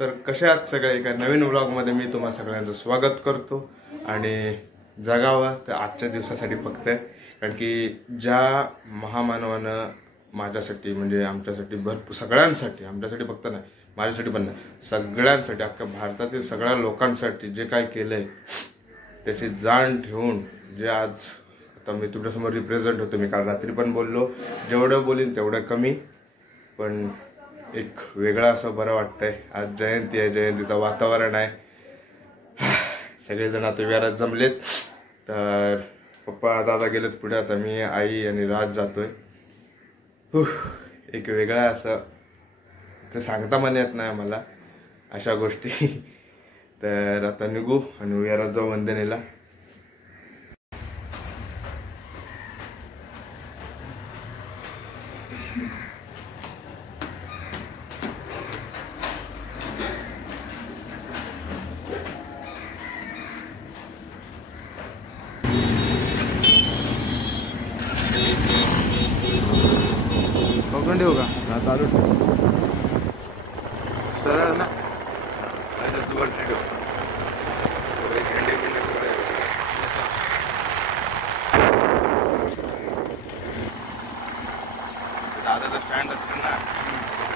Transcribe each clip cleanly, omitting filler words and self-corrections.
तर कशा आहात सगळे? एका नवीन व्लॉगमध्ये मी तुम्हा सगळ्यांचं स्वागत करतो आणि जगावं तर आजच्या दिवसासाठी फक्त, कारण की ज्या महामानवानं माझ्यासाठी म्हणजे आमच्यासाठी भरपूर सगळ्यांसाठी, आमच्यासाठी फक्त नाही, माझ्यासाठी पण नाही, सगळ्यांसाठी, अख्ख्या भारतातील सगळ्या लोकांसाठी जे काय केलंय त्याची जाण ठेवून जे आज आता मी तुमच्यासमोर रिप्रेझेंट होतो. मी काल रात्री पण बोललो, जेवढं बोलीन तेवढं कमी, पण एक वेगळं असं बरं वाटतंय. आज जयंती आहे, जयंतीचं वातावरण आहे, सगळेजण आता विहारात जमलेत. तर पप्पा दादा गेलेत पुढे, आता मी, आई आणि राज जातोय. एक वेगळा असं ते सांगता पण येत नाही मला अशा गोष्टी. तर आता निघू आणि विहारात जाऊ वंदनेला. पकडून ठेवू का? हा, चालू ठेव, सरळ ना. दादाचा स्टँड असतो ना,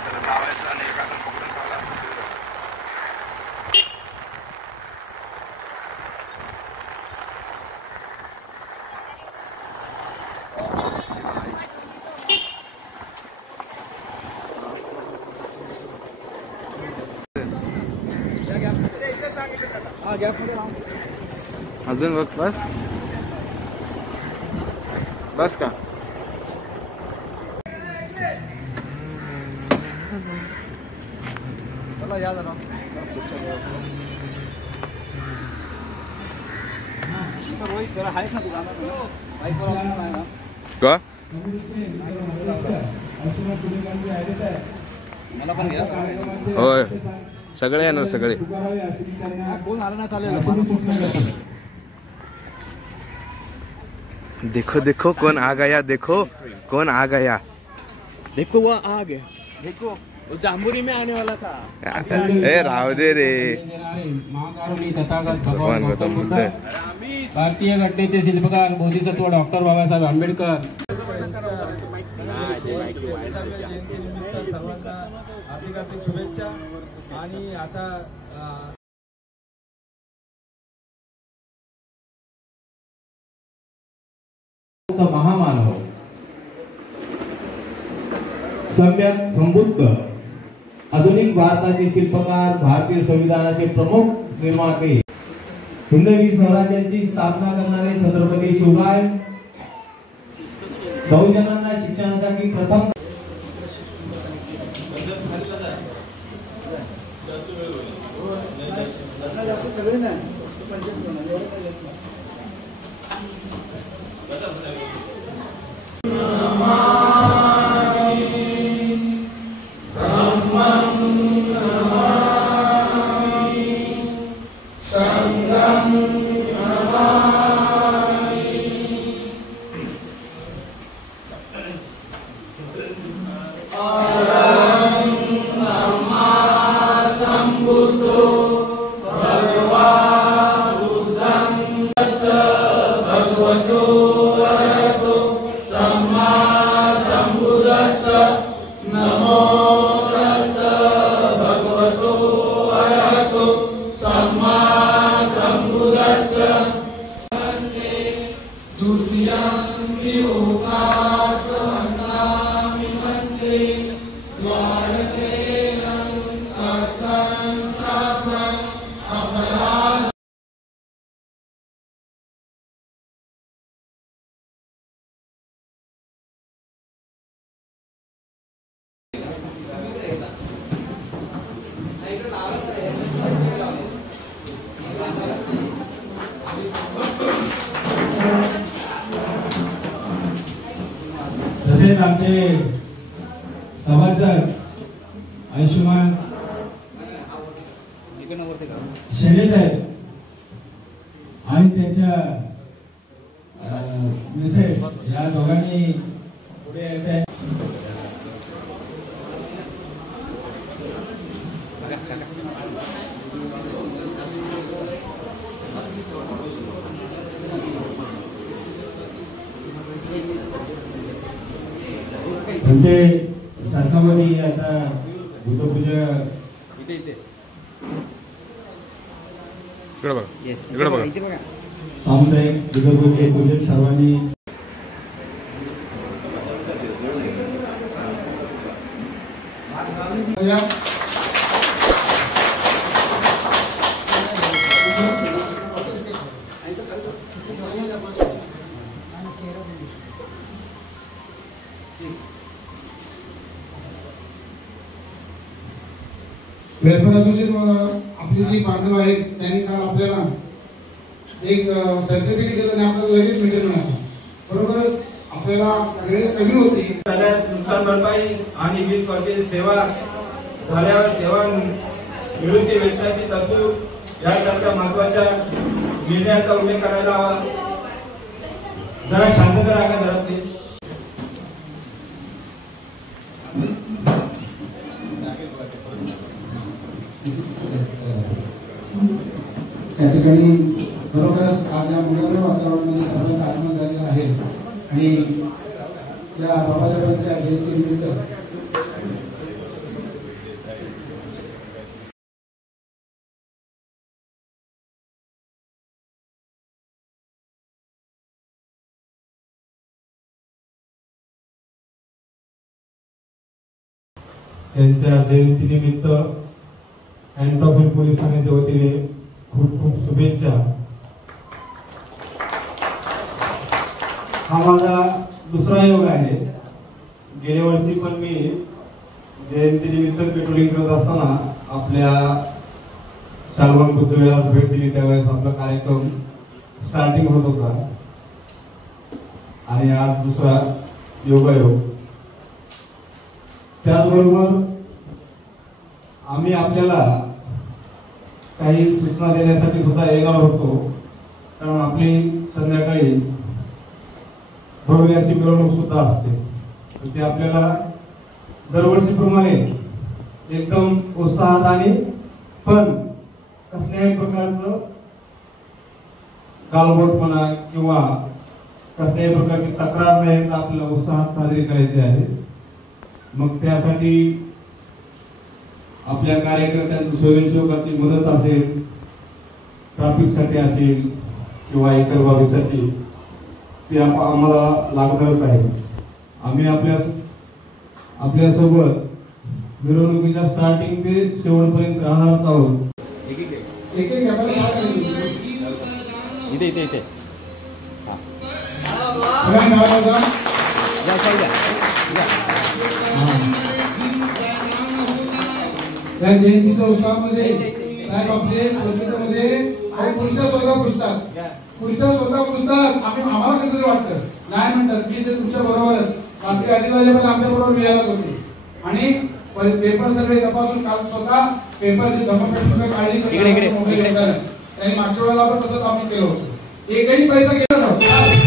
त्याला लावायचं आणि एखादा पकडून ठेवला. अजून बघ, बस बस का? चला या जरा का? होय, सगळे येणार, सगळे. देखो देखो कौन आ गया, देखो कौन आ गया, देखो वो आ गया, देखो वो जांबुरी में आने वाला था. ए राव दे रे. भगवान गौतम बुद्ध, भारतीय घटनेचे शिल्पकार बोधिसत्व डॉक्टर बाबासाहेब आंबेडकर. शुभेच्छा. आणि आता महामानव, सम्यक संबुद्ध, आधुनिक भारताचे शिल्पकार, भारतीय संविधानाचे प्रमुख निर्माते, हिंदवी स्वराज्याची स्थापना करणारे छत्रपती शिवराय, बहुजनांना शिक्षणासाठी प्रथम सगळे नाही. तसेच आमचे सभासद आयुष्यमान शेणे साहेब आणि त्यांच्या मिसेस या दोघांनी पुढे यायचे. म्हणजे शासनामध्ये आता बुद्धपूजा इकडे बघा, इकडे बघा. सामुदायिक बुद्धपूजन सर्वांनी वेलफेअर असोसिएशन आपली जी बांधव आहेत त्यांनी काल आपल्याला एक सर्टिफिकेट दिलं आणि आपल्याला लगेच मिळेल मिळालं. बरोबरच आपल्याला वेळ कमी होती. सगळ्यात नुकसान भरपाई आणि 20 वर्षाची सेवा झाल्यावर सेवा मिळून ते वेतनाची तरतूद यासारख्या महत्वाच्या निर्णयाचा उल्लेख करायला हवा. जरा शांतता राखा जरा प्लीज. त्या ठिकाणी खरोखरच आज या मुलांना वातावरणामध्ये सर्वांचा आगमन झालेला आहे आणि या बाबासाहेबांच्या जयंतीनिमित्त त्यांच्या जयंतीनिमित्त अँटॉफिल पोलीस ठाण्याच्या वतीने खूप खूप शुभेच्छा. हा माझा दुसरा योग आहे. गेल्या वर्षी पण मी जयंतीनिमित्त पेट्रोलिंग करत असताना आपल्या शालवान बुद्धविहारात भेट दिली. त्यावेळेस आपला कार्यक्रम स्टार्टिंग होत होता आणि आज दुसरा योगायोग. त्याचबरोबर आम्ही आपल्याला काही सूचना देण्यासाठी सुद्धा येणार होतो, कारण आपली संध्याकाळी भव्य अशी मिरवणूक सुद्धा असते. तर ते आपल्याला दरवर्षीप्रमाणे एकदम उत्साहात आणि पण कसल्याही प्रकारचं गालबोटपणा किंवा कसल्याही प्रकारची तक्रार नाही तर आपल्याला उत्साहात साजरी करायची आहे. मग त्यासाठी आपल्या कार्यकर्त्यांचं स्वयंसेवकाची मदत असेल, ट्रॅफिकसाठी असेल किंवा इतर बाबीसाठी ते आम्हाला लागणारच आहे. आम्ही आपल्यासोबत मिरवणुकीच्या स्टार्टिंग ते शेवटपर्यंत राहणार आहोत. एक एक इथे या जयंतीच्या उत्सवामध्ये साहेब आपले स्वच्छतेमध्ये पुढच्या स्वतः पुस्तक आम्हाला कसं वाटतं नाही म्हणतात की ते तुमच्या बरोबरच रात्री 8 वाजेपर्यंत आमच्या बरोबर मिळाला होते आणि पेपर सर्वे तपासून काल स्वतः पेपरची धमक काढली. त्यांनी मागच्या वेळेला आपण तसंच आम्ही केलं होतं. एकही पैसा गेला नव्हता.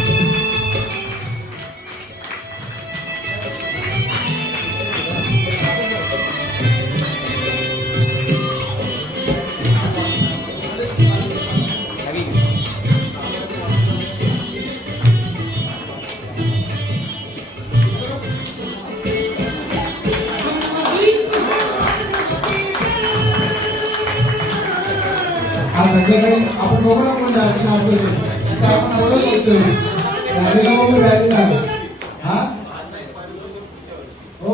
आज संध्याकाळी आपण दोघांना पण जायचं नाचतो आपण एवढंच होतोय राजेला बघू राहिलेला हा हो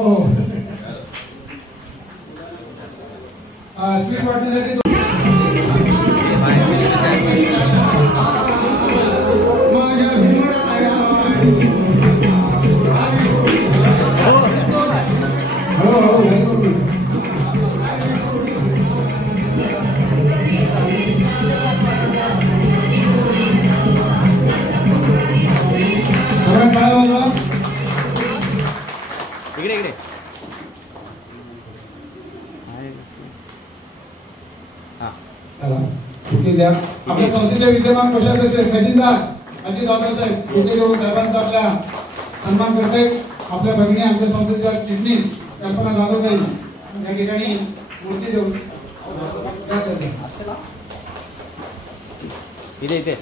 स्पीड वाटण्यासाठी इकडे आपल्या संस्थेच्या विद्यमान कोषाध्यक्ष खजिनदार अजित दादासाहेब इथे येऊन साहेबांचा आपल्या सन्मान करतायत. आपल्या भगिनी आमच्या संस्थेच्या चिटणीस कल्पना जाधवताई या ठिकाणी मूर्ती देऊन इथे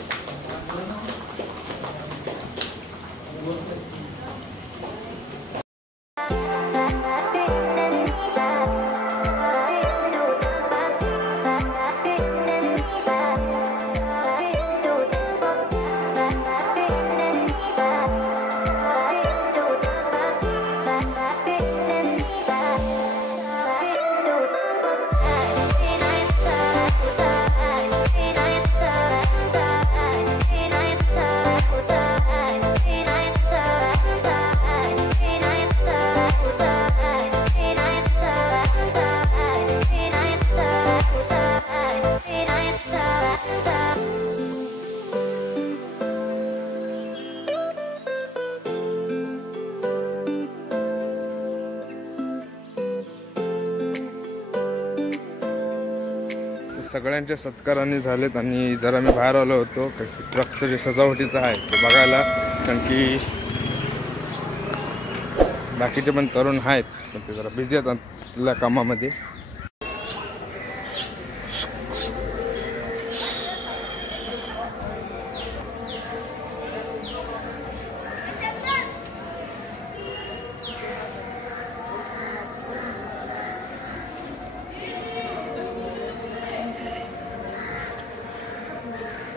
सगळ्यांच्या सत्काराने झालेत आणि जरा मी बाहेर आलो होतो ट्रकचं जे सजावटीचं आहे ते बघायला, कारण की बाकीचे पण तरुण आहेत पण ते जरा बिझी आहेत आपल्या कामामध्ये.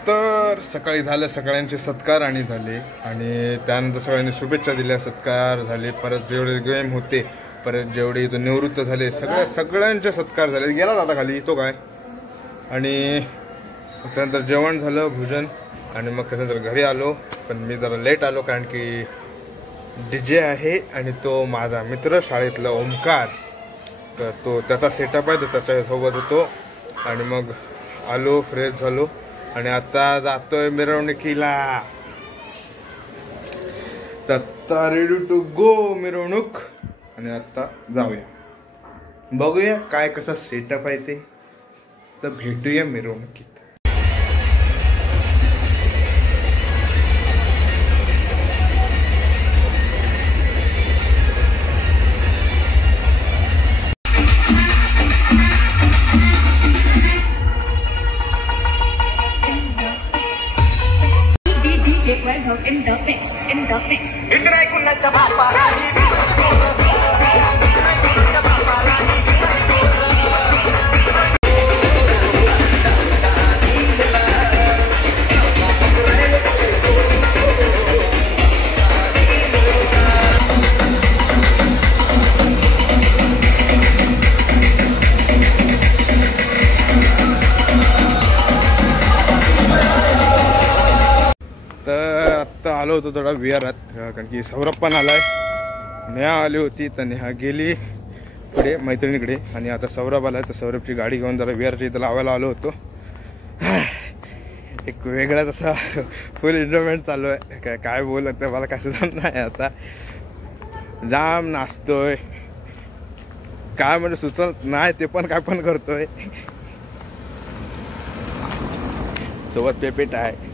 तर सकाळी झालं सगळ्यांचे सत्कार आणि झाले आणि त्यानंतर सगळ्यांनी शुभेच्छा दिल्या, सत्कार झाले. परत जेवढे गेम होते, परत जेवढे इथं निवृत्त झाले सगळ्यांचे सत्कार झाले. गेला दादा खाली तो काय. आणि त्यानंतर जेवण झालं, भोजन, आणि मग त्यानंतर घरी आलो. पण मी जरा लेट आलो कारण की DJ आहे आणि तो माझा मित्र शाळेतला ओमकार, तर तो त्याचा सेटअप आहे, तर त्याच्यासोबत होतो. आणि मग आलो, फ्रेश झालो आणि आता जातोय मिरवणुकीला. तर आता रेडी टू गो मिरवणूक. आणि आता जाऊया, बघूया काय कसा सेटअप आहे ते. तर भेटूया मिरवणुकीत. In the mix. तर आत्ता आलो होतो थोडा विहारात, कारण की सौरभ पण आलाय. नेहा आली होती तर नेहा गेली पुढे मैत्रिणीकडे आणि आता सौरभ आलाय. तर सौरभची गाडी घेऊन जरा विहारच्या इथं लावायला आलो होतो. एक वेगळा तसा फुल एन्जॉयमेंट चालू आहे. काय बोलत ते मला काय सुचत नाही आता. जाम नाचतोय, काय म्हणजे सुचत नाही ते पण काय पण करतोय. सोबत पेपेट आहे.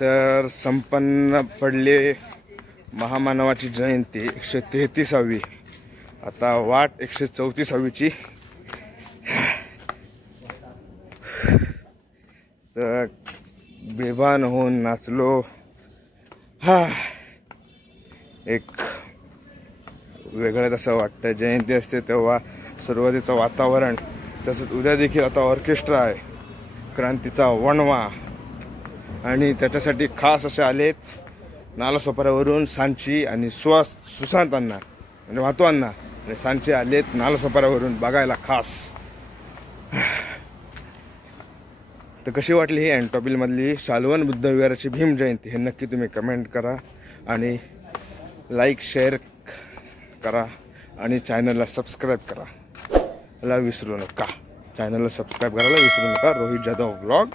तर संपन्न पडले महामानवाची जयंती 133वी. आता वाट 134वीची. तर बेभान होऊन नाचलो. एक वेगळं तसं वाटतं. जयंती असते तेव्हा सुरुवातीचं वातावरण. तसंच उद्या देखील आता ऑर्केस्ट्रा आहे, क्रांतीचा वणवा. आणि त्याच्यासाठी खास असे आलेत नालासोपाऱ्यावरून सांची आणि सुशांत अण्णा म्हणजे वातू अण्णा आणि सांची आलेत नालासोपाऱ्यावरून बघायला खास. तर कशी वाटली ही अँटॉपिलमधली शालवन बुद्ध विहाराची भीम जयंती हे नक्की तुम्ही कमेंट करा आणि लाईक शेअर करा आणि चॅनलला सबस्क्राईब करायला विसरू नका. चॅनलला सबस्क्राईब करायला विसरू नका. रोहित जाधव व्लॉग